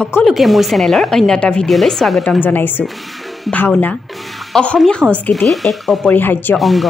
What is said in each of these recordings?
সকলোকে মোৰ চেনেলৰ অন্য এটা ভিডিঅ'লৈ স্বাগতম জনাইছোঁ। ভাওনা অসমীয়া সংস্কৃতিৰ এক অপৰিহাৰ্য অংগ।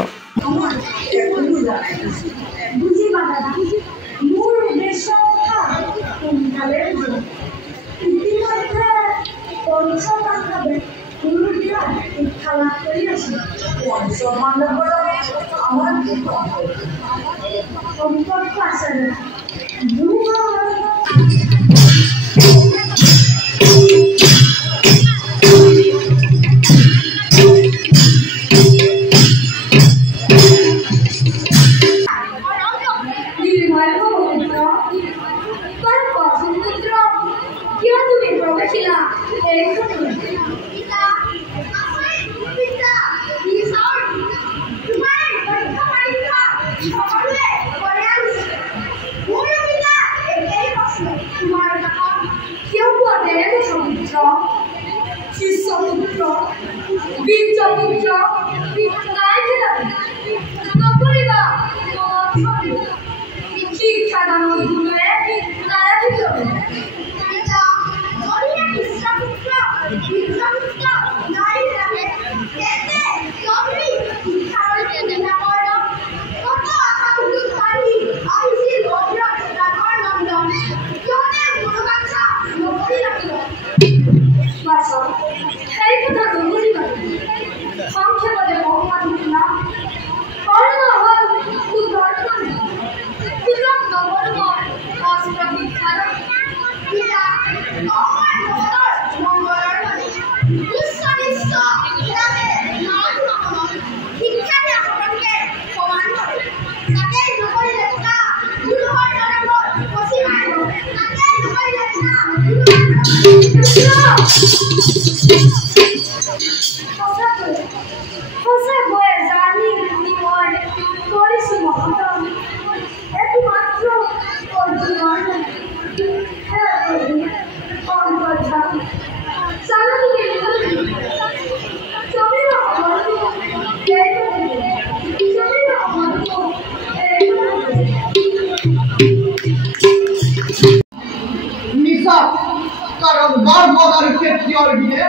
কাৰণ গৰ্ভদাৰ ক্ষেত্ৰীয় দিনে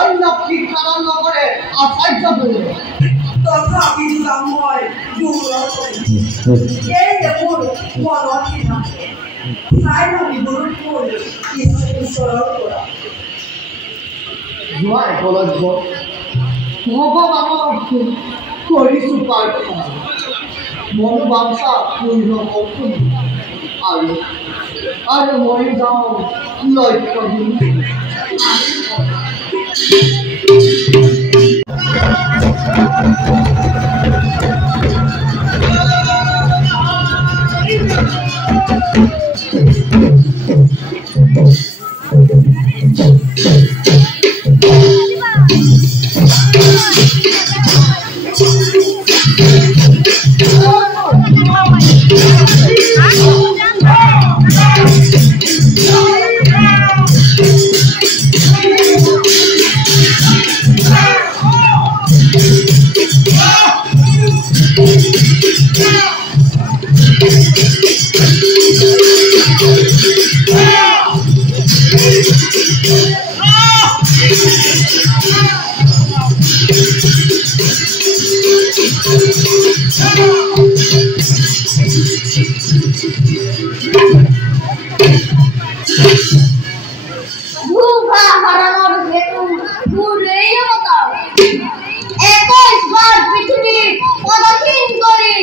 অন্য শিক্ষা আৰম্ভ কৰে আচাৰ্য বলে তথাপি মই এই দেখুন মনতি থাকে চাই ভাবি গুৰুত্ব ঈশ্বৰৰ পৰা যোৱা একলব্য ভগৱানৰ কৰিছোঁ প্ৰাৰ্থনা মনোবাঞ্ছা পূৰ্ণ কৰোঁ আৰু মই যাওঁ লক্ষ্যহীন একৈশ বাৰ পৃথিবী পদহীন কৰি